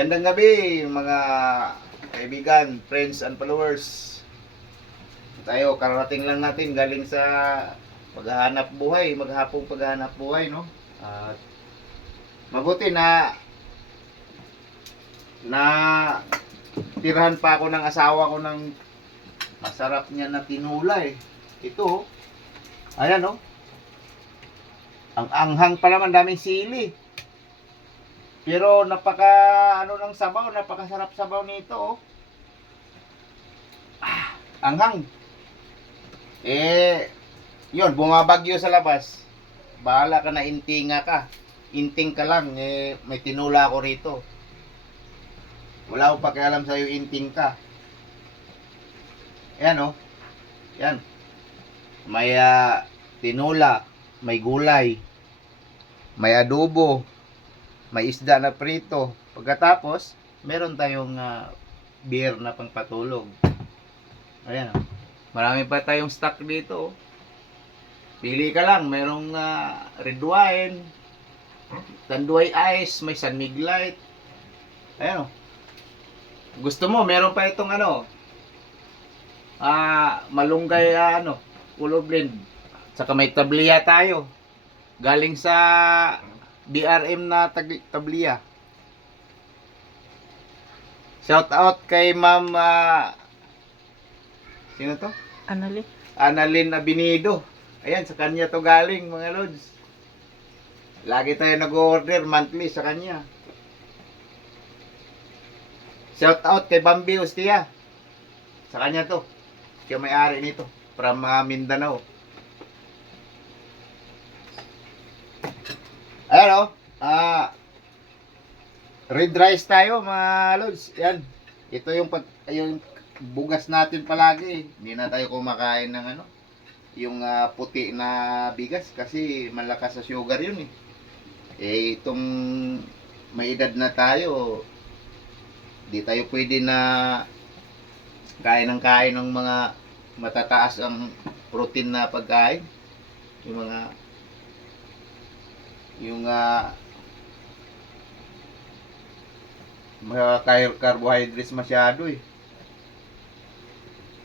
Gandang gabi mga kaibigan, friends and followers. Tayo, kararating lang natin galing sa paghahanap buhay, maghapong paghahanap buhay, no? At mabuti na tirahan pa ako ng asawa ko ng masarap niya na tinulay. Ito, ayan, no? Ang anghang pa naman, daming sili. Pero napakasarap sabaw nito, oh. Anghang. Yun, bumabagyo sa labas. Bahala ka na, intinga ka. Inting ka lang, may tinula ako rito. Wala akong pakialam sa'yo, inting ka. Ayan, oh. Yan. May tinula, may gulay, may adobo, may isda na prito. Pagkatapos, meron tayong beer na pangpatulog. Ayan, oh. Marami pa tayong stock dito, oh. Pili ka lang, merong red wine, Tanduay Ice, may San Mig Light. Ayan, oh. Gusto mo, meron pa itong malunggay ulo blend. Saka may tabliya tayo. Galing sa DRM na tabliya. Shout out kay Ma'am sino to? Annalyn Abinido. Ayan, sa kanya to galing, mga lods. Lagi tayo nag-order monthly sa kanya. Shout out kay Bambi Ustia. Sa kanya to. Siya may-ari nito. From Mindanao. Ayan, red rice tayo, mga lods. Yan. Ito yung bugas natin palagi. Hindi na tayo kumakain ng yung puti na bigas kasi malakas sa sugar yun, eh. Itong may edad na tayo, di tayo pwede na kain ng mga matataas ang protein na pagkain. Yung mga carbohydrates masyado, eh.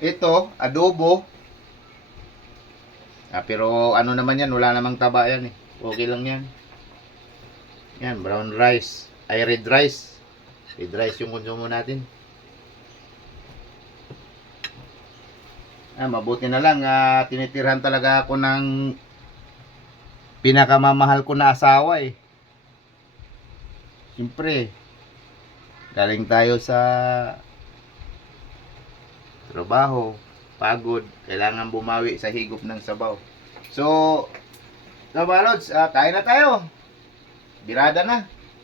Ito, adobo. Pero ano naman yan, wala namang taba yan, eh. Okay lang yan. Yan, brown rice. Ay, red rice. Red rice yung konsumo natin. Mabuti na lang, tinitirhan talaga ako ng pinakamamahal ko na asawa, eh. Siyempre, galing tayo sa trabaho, pagod, kailangan bumawi sa higop ng sabaw. So, mga lods, kain na tayo. Birada na.